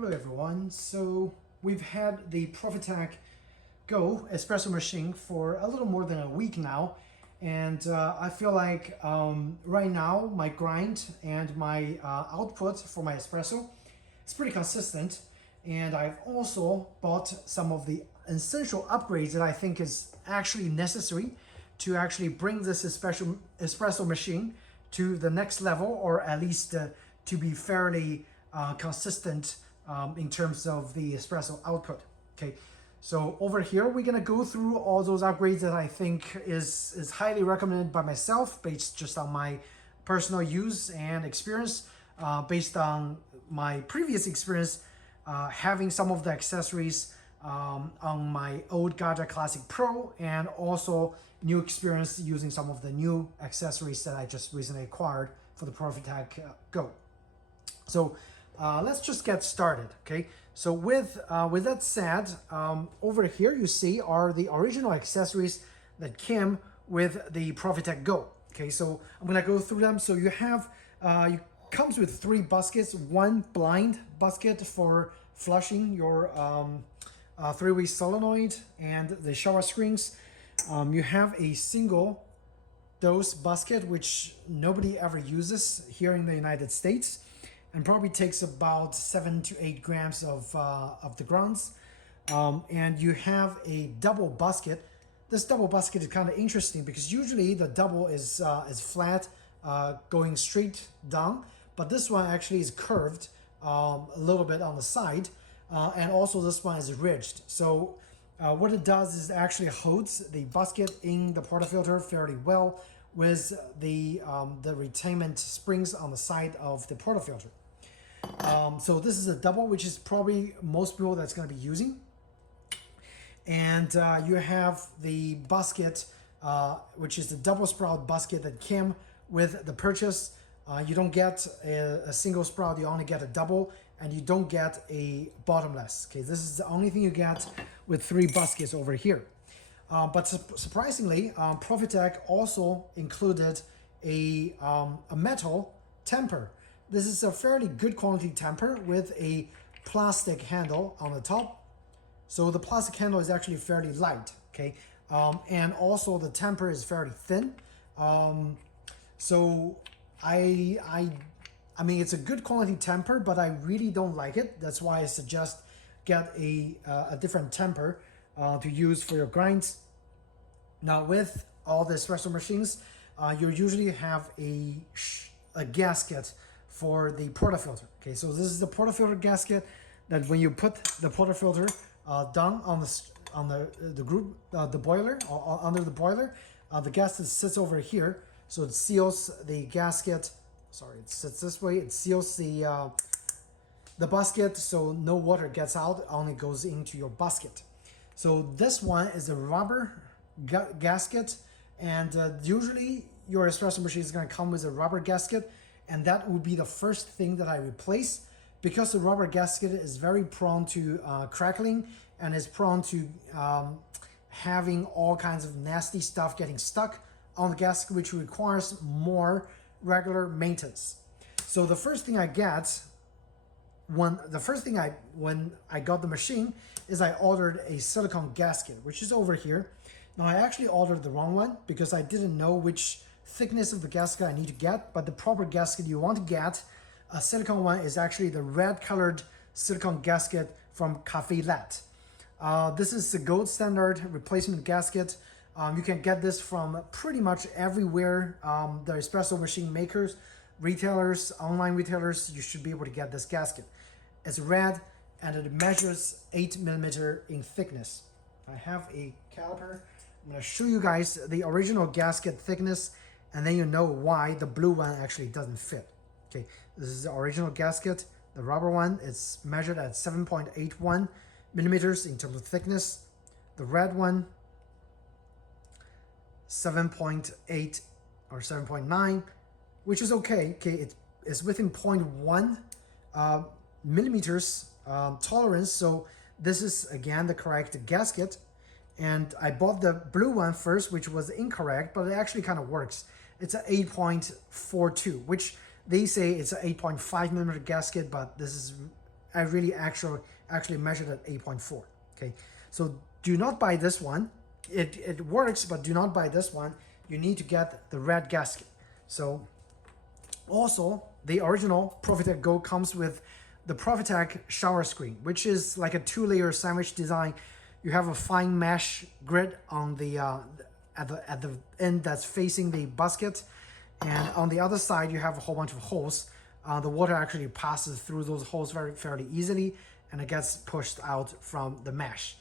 Hello everyone. So we've had the Profitec Go espresso machine for a little more than a week now, and I feel like right now my grind and my output for my espresso is pretty consistent, and I've also bought some of the essential upgrades that I think is actually necessary to actually bring this espresso machine to the next level, or at least to be fairly consistent in terms of the espresso output. Okay, so over here we're gonna go through all those upgrades that I think is highly recommended by myself, based just on my personal use and experience, based on my previous experience having some of the accessories on my old Gadget Classic Pro, and also new experience using some of the new accessories that I just recently acquired for the Profitec Go. So let's just get started, okay? So with that said, over here you see are the original accessories that came with the Profitec Go. Okay, so I'm gonna go through them. So you have, it comes with 3 baskets, one blind basket for flushing your 3-way solenoid and the shower screens. You have a single dose basket, which nobody ever uses here in the United States, and probably takes about 7 to 8 grams of the grounds. And you have a double basket. This double basket is kind of interesting because usually the double is flat, going straight down, but this one actually is curved a little bit on the side, and also this one is ridged. So what it does is actually holds the basket in the portafilter fairly well with the retainment springs on the side of the portafilter. So this is a double, which is probably most people that's going to be using. And you have the basket, which is the double sprout basket that came with the purchase. You don't get a single sprout, you only get a double, and you don't get a bottomless. Okay, this is the only thing you get with 3 baskets over here. But surprisingly, Profitec also included a metal temper. This is a fairly good quality temper with a plastic handle on the top. So the plastic handle is actually fairly light, okay? And also the temper is fairly thin. So I mean, it's a good quality temper, but I really don't like it. That's why I suggest get a different temper to use for your grinds. Now with all the espresso machines, you usually have a gasket for the portafilter. Okay, so this is the portafilter gasket that when you put the portafilter down on the boiler, or under the boiler, the gasket sits over here, so it seals the gasket. Sorry, it sits this way. It seals the basket, so no water gets out, only goes into your basket. So this one is a rubber gasket, and usually your espresso machine is going to come with a rubber gasket, and that would be the first thing that I replace, because the rubber gasket is very prone to crackling, and is prone to having all kinds of nasty stuff getting stuck on the gasket, which requires more regular maintenance. So the first thing I get when I got the machine is I ordered a silicone gasket, which is over here. Now I actually ordered the wrong one because I didn't know which thickness of the gasket I need to get, but the proper gasket you want to get, a silicone one, is actually the red colored silicone gasket from Cafelat. This is the gold standard replacement gasket. You can get this from pretty much everywhere. The espresso machine makers, retailers, online retailers, you should be able to get this gasket. It's red and it measures 8mm in thickness. I have a caliper. I'm going to show you guys the original gasket thickness, and then you know why the blue one actually doesn't fit. Okay, this is the original gasket. The rubber one, it's measured at 7.81 millimeters in terms of thickness. The red one, 7.8 or 7.9, which is okay. Okay, it's within 0.1 millimeters tolerance. So this is again the correct gasket. And I bought the blue one first, which was incorrect, but it actually kind of works. It's an 8.42, which they say it's an 8.5 millimeter gasket, but this is I really actually measured at 8.4. Okay, so do not buy this one. It works, but do not buy this one. You need to get the red gasket. So also the original Profitec Go comes with the Profitec shower screen, which is like a 2-layer sandwich design. You have a fine mesh grid on the at the end that's facing the basket, and on the other side you have a whole bunch of holes. The water actually passes through those holes fairly easily, and it gets pushed out from the mesh.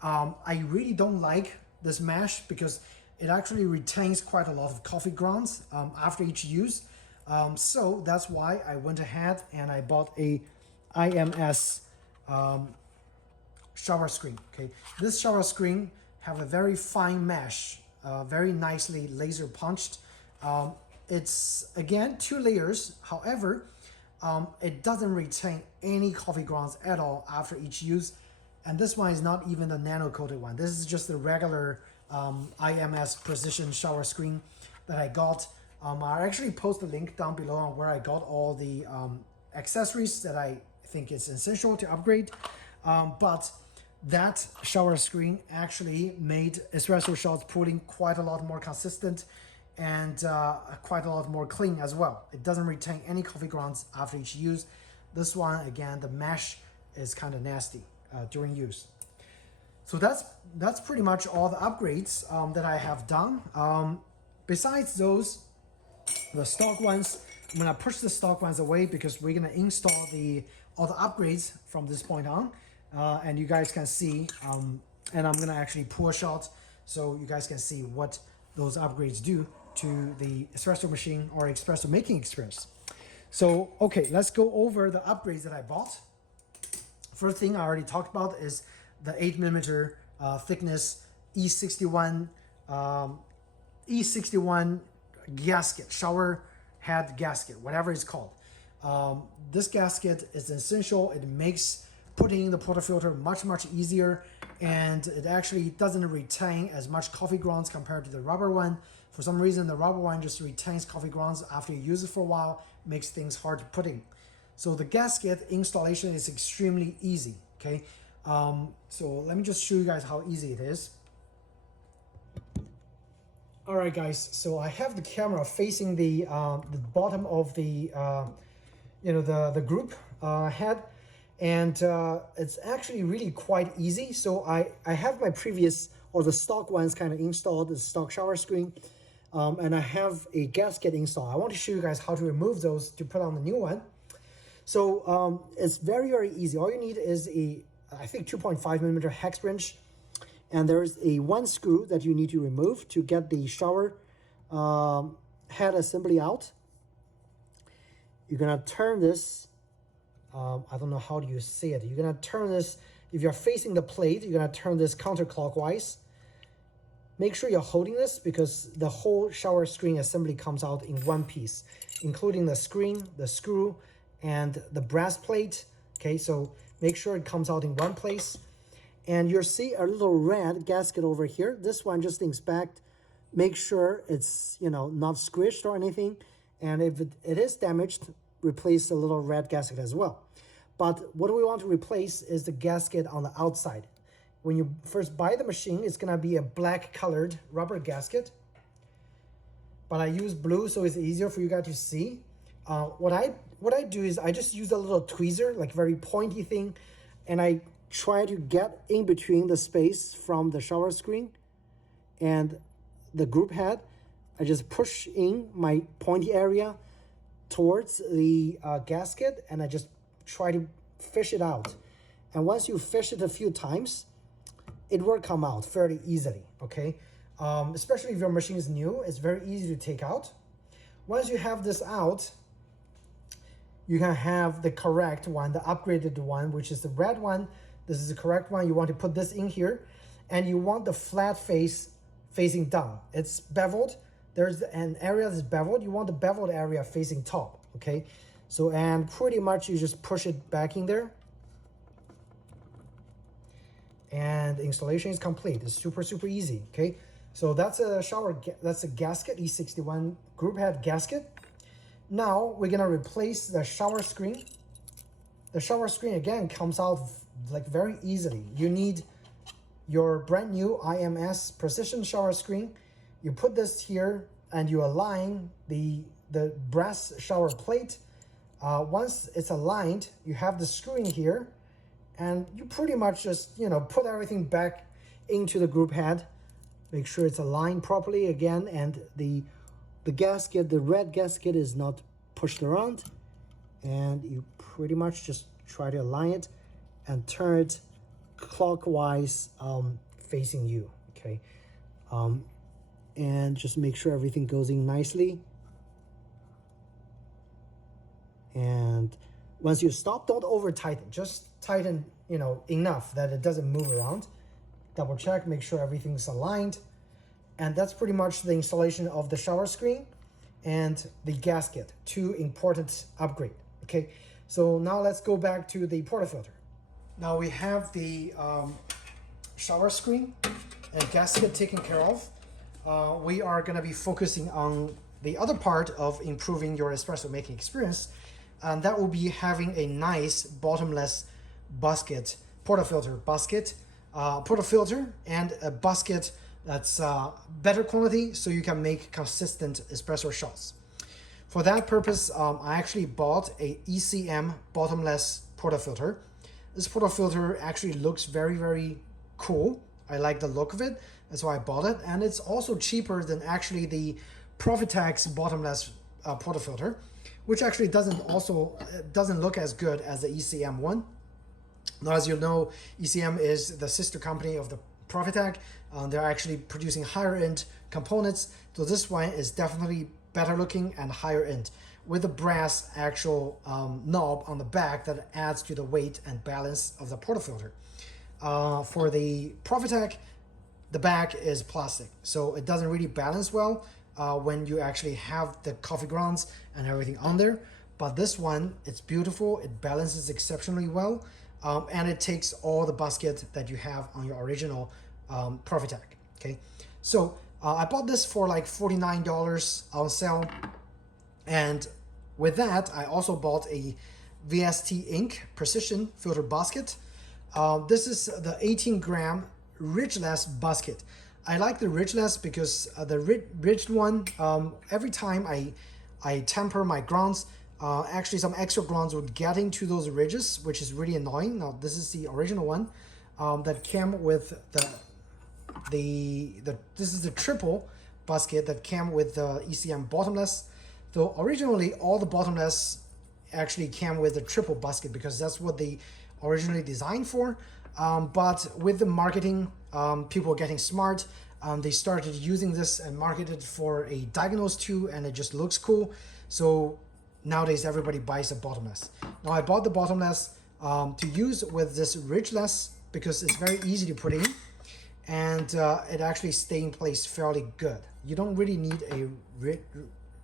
I really don't like this mesh because it actually retains quite a lot of coffee grounds after each use. So that's why I went ahead and I bought a IMS shower screen. Okay, this shower screen have a very fine mesh, very nicely laser punched. It's again 2 layers. However, it doesn't retain any coffee grounds at all after each use. And this one is not even the nano coated one. This is just the regular IMS precision shower screen that I got. I actually post a link down below on where I got all the accessories that I think is essential to upgrade. But that shower screen actually made espresso shots pulling quite a lot more consistent and quite a lot more clean as well. It doesn't retain any coffee grounds after each use. This one, again, the mesh is kind of nasty during use. So that's pretty much all the upgrades that I have done. Besides those, the stock ones, I'm gonna push the stock ones away because we're gonna install all the upgrades from this point on, and you guys can see, and I'm gonna actually pour a shot so you guys can see what those upgrades do to the espresso machine or espresso making experience. So okay, let's go over the upgrades that I bought. First thing I already talked about is the 8mm thickness E61 gasket, shower head gasket, whatever it's called. This gasket is essential. It makes putting in the portafilter much easier, and it actually doesn't retain as much coffee grounds compared to the rubber one. For some reason, the rubber one just retains coffee grounds after you use it for a while, makes things hard to put in. So the gasket installation is extremely easy, okay? So let me just show you guys how easy it is. All right, guys, so I have the camera facing the bottom of the, the group head, and it's actually really quite easy. So I have my previous, or the stock ones kind of installed, the stock shower screen, and I have a gasket installed. I want to show you guys how to remove those to put on the new one. So it's very easy. All you need is I think 2.5mm hex wrench, and there's a 1 screw that you need to remove to get the shower head assembly out. You're gonna turn this, I don't know how do you say it. You're gonna turn this, if you're facing the plate, you're gonna turn this counterclockwise. Make sure you're holding this because the whole shower screen assembly comes out in one piece, including the screen, the screw, and the brass plate. Okay, so make sure it comes out in one place. And you'll see a little red gasket over here. This one, just inspect, make sure it's not squished or anything. And if it is damaged, replace the little red gasket as well. But what we want to replace is the gasket on the outside. When you first buy the machine, it's gonna be a black colored rubber gasket. But I use blue so it's easier for you guys to see. What I do is I just use a little tweezer, like very pointy thing, and I try to get in between the space from the shower screen and the group head. I just push in my pointy area towards the gasket, and I just try to fish it out. And once you fish it a few times, it will come out fairly easily, okay? Especially if your machine is new, it's very easy to take out. Once you have this out, you can have the correct one, the upgraded one, which is the red one. This is the correct one. You want to put this in here, and you want the flat face facing down. It's beveled. There's an area that's beveled. You want the beveled area facing top, okay? So, and pretty much you just push it back in there, and the installation is complete. It's super easy, okay? So that's a that's a gasket, E61 group head gasket. Now we're gonna replace the shower screen. the shower screen again comes out like very easily. You need your brand new IMS precision shower screen. You put this here and you align the brass shower plate. Once it's aligned, you have the screw in here, and you pretty much just, you know, put everything back into the group head. Make sure it's aligned properly again, and the gasket, the red gasket, is not pushed around. And you pretty much just try to align it and turn it clockwise facing you, okay? And just make sure everything goes in nicely. And once you stop, don't over tighten, just tighten, you know, enough that it doesn't move around. Double check, make sure everything's aligned. And that's pretty much the installation of the shower screen and the gasket, two important upgrade, okay? So now let's go back to the portafilter. Now we have the shower screen and gasket taken care of. We are gonna be focusing on the other part of improving your espresso making experience, and that will be having a nice bottomless basket, portafilter basket, portafilter, and a basket that's better quality so you can make consistent espresso shots. For that purpose, I actually bought a ECM Bottomless Portafilter. This portafilter actually looks very, very cool. I like the look of it. That's why I bought it. And it's also cheaper than actually the Profitec's Bottomless Portafilter, which actually doesn't look as good as the ECM one. Now, as you know, ECM is the sister company of the Profitec. They're actually producing higher end components. So this one is definitely better looking and higher end, with a brass actual knob on the back that adds to the weight and balance of the portafilter. For the Profitec, the back is plastic, so it doesn't really balance well when you actually have the coffee grounds and everything on there. But this one, it's beautiful, it balances exceptionally well, and it takes all the basket that you have on your original Profitec, okay? So I bought this for like $49 on sale, and with that, I also bought a VST Inc. Precision Filter Basket. This is the 18-gram Ridgeless basket. I like the Ridgeless because the ridged one, every time I temper my grounds, actually some extra grounds would get into those ridges, which is really annoying. Now, this is the original one that came with this is the triple basket that came with the ECM Bottomless. So originally all the Bottomless actually came with the triple basket because that's what they originally designed for. But with the marketing, people are getting smart. They started using this and marketed for a diagonals too, and it just looks cool. So nowadays everybody buys a Bottomless. Now I bought the Bottomless to use with this Ridgeless because it's very easy to put in, and it actually stays in place fairly good. You don't really need a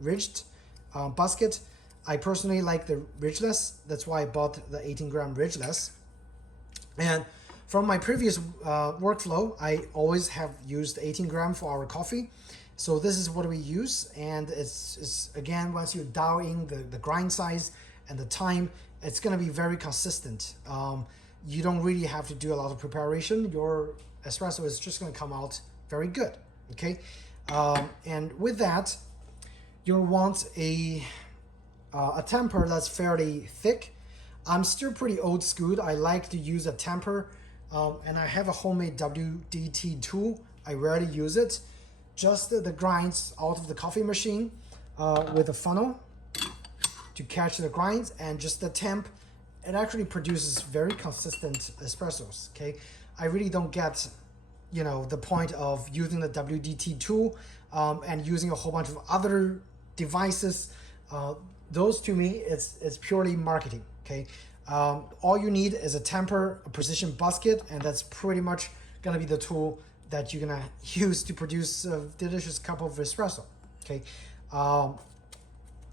ridged basket. I personally like the Ridgeless. That's why I bought the 18-gram Ridgeless. And from my previous workflow, I always have used 18-gram for our coffee. So this is what we use. And it's again, once you dial in the grind size and the time, it's going to be very consistent. You don't really have to do a lot of preparation. Your espresso is just going to come out very good. Okay. And with that, you'll want a temper that's fairly thick. I'm still pretty old school. I like to use a temper, and I have a homemade WDT tool. I rarely use it. Just the grinds out of the coffee machine with a funnel to catch the grinds, and just the temp. It actually produces very consistent espressos. Okay, I really don't get, you know, the point of using the WDT tool and using a whole bunch of other devices. Those to me, it's purely marketing. Okay, all you need is a temper, a precision basket, and that's pretty much gonna be the tool that you're gonna use to produce a delicious cup of espresso. Okay,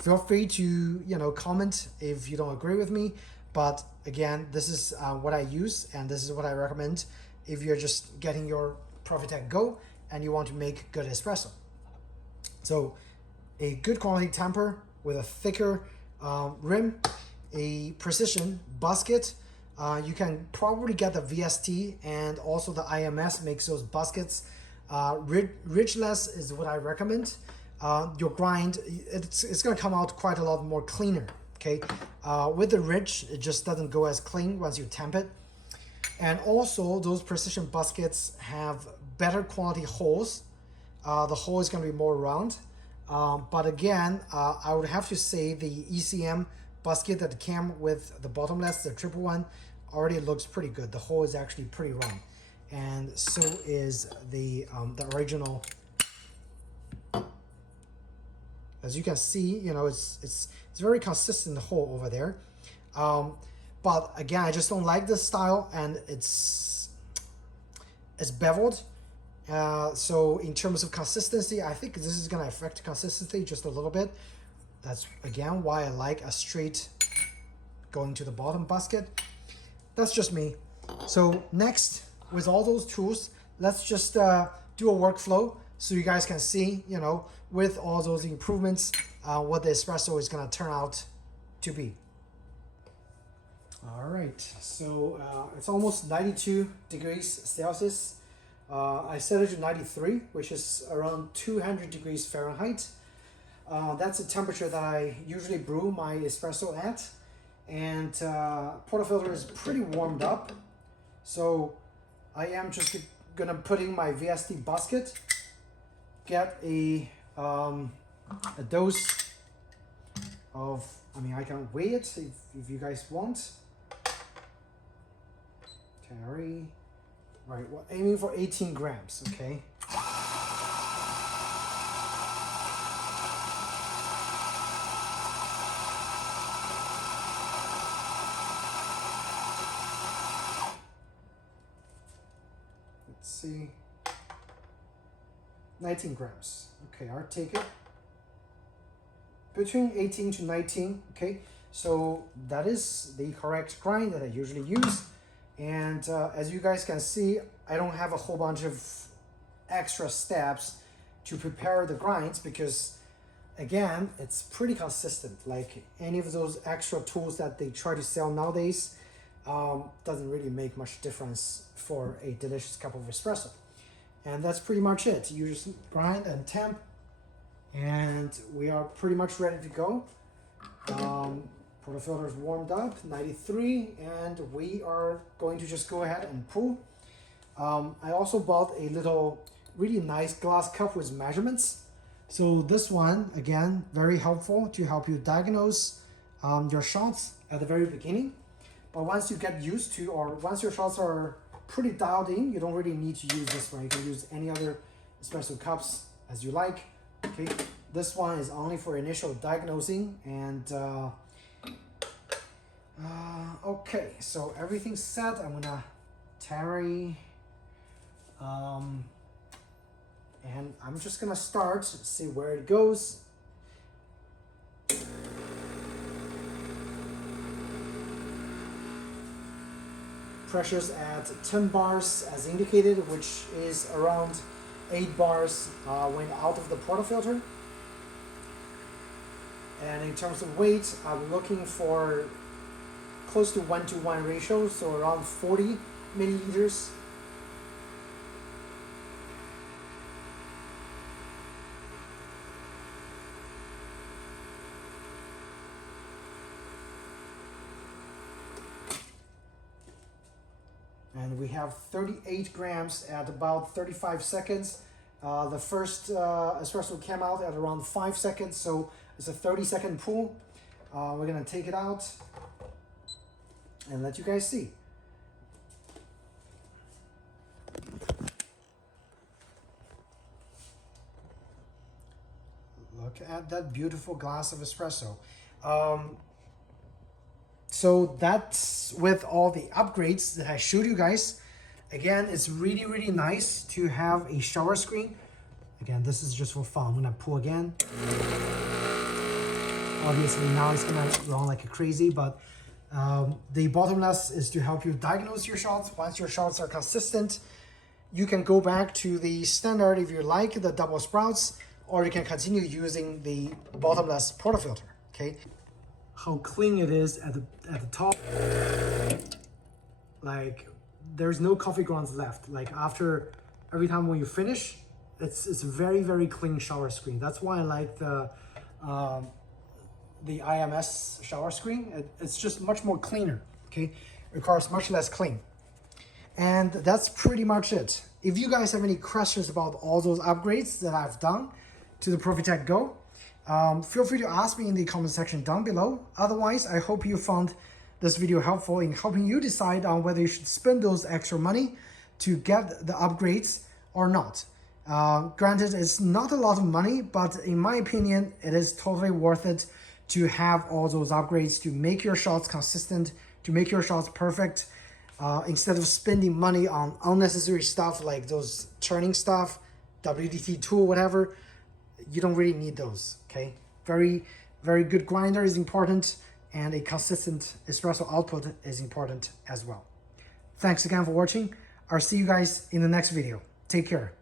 feel free to, you know, comment if you don't agree with me, but again, this is what I use, and this is what I recommend if you're just getting your Profitec Go and you want to make good espresso. So a good quality temper with a thicker rim a precision basket. You can probably get the VST, and also the IMS makes those baskets. Ridgeless is what I recommend. Your grind, it's going to come out quite a lot more cleaner. Okay, with the Ridge, it just doesn't go as clean once you temp it. And also, those precision baskets have better quality holes. The hole is going to be more round. But again, I would have to say the ECM basket that came with the bottomless, the triple one, already looks pretty good. The hole is actually pretty round, and so is the original. As you can see, you know, it's very consistent, the hole over there. But again, I just don't like this style, and it's beveled. So in terms of consistency, I think this is gonna affect consistency just a little bit. That's again why I like a straight going to the bottom basket. That's just me. So next, with all those tools, let's just do a workflow so you guys can see, you know, with all those improvements, what the Espresso is gonna turn out to be. All right, so it's almost 92 degrees Celsius. I set it to 93, which is around 200 degrees Fahrenheit. That's the temperature that I usually brew my espresso at. And portafilter is pretty warmed up. So I am just gonna put in my VST basket, get a dose of, I mean, I can weigh it if you guys want. Carry. Right, well, aiming for 18 grams, okay? Let's see. 19 grams. Okay, I'll take it. Between 18 to 19, okay? So that is the correct grind that I usually use. And as you guys can see, I don't have a whole bunch of extra steps to prepare the grinds because, again, it's pretty consistent. Like any of those extra tools that they try to sell nowadays doesn't really make much difference for a delicious cup of espresso. And that's pretty much it. You just grind and temp, and we are pretty much ready to go. Portafilter is warmed up, 93, and we are going to just go ahead and pull. I also bought a little really nice glass cup with measurements. So this one, again, very helpful to help you diagnose your shots at the very beginning. But once you get used to, or once your shots are pretty dialed in, you don't really need to use this one. You can use any other espresso cups as you like. Okay, this one is only for initial diagnosing, and okay, so everything's set. I'm gonna tarry, and I'm just gonna start, see where it goes. Pressures at 10 bars as indicated, which is around 8 bars when out of the portafilter. And in terms of weight, I'm looking for close to 1-to-1 ratio, so around 40 milliliters. And we have 38 grams at about 35 seconds. The first espresso came out at around 5 seconds, so it's a 30-second pull. We're gonna take it out and let you guys see. Look at that beautiful glass of espresso. So that's with all the upgrades that I showed you guys. Again, it's really, really nice to have a shower screen. Again, this is just for fun. I'm gonna pull again. Obviously now it's gonna run like a crazy, but the bottomless is to help you diagnose your shots. Once your shots are consistent, you can go back to the standard if you like, the double sprouts, or you can continue using the bottomless portafilter, okay? how clean it is at the top. Like there's no coffee grounds left. Like after every time when you finish, it's a very clean shower screen. That's why I like the IMS shower screen. It's just much more cleaner. Okay, it requires much less clean. And that's pretty much it. If you guys have any questions about all those upgrades that I've done to the Profitec Go, feel free to ask me in the comment section down below. Otherwise, I hope you found this video helpful in helping you decide on whether you should spend those extra money to get the upgrades or not. Granted, it's not a lot of money, but in my opinion, it is totally worth it to have all those upgrades to make your shots consistent, to make your shots perfect. Instead of spending money on unnecessary stuff like those turning stuff, WDT tool, whatever, you don't really need those, okay? Very good grinder is important, and a consistent espresso output is important as well. Thanks again for watching. I'll see you guys in the next video. Take care.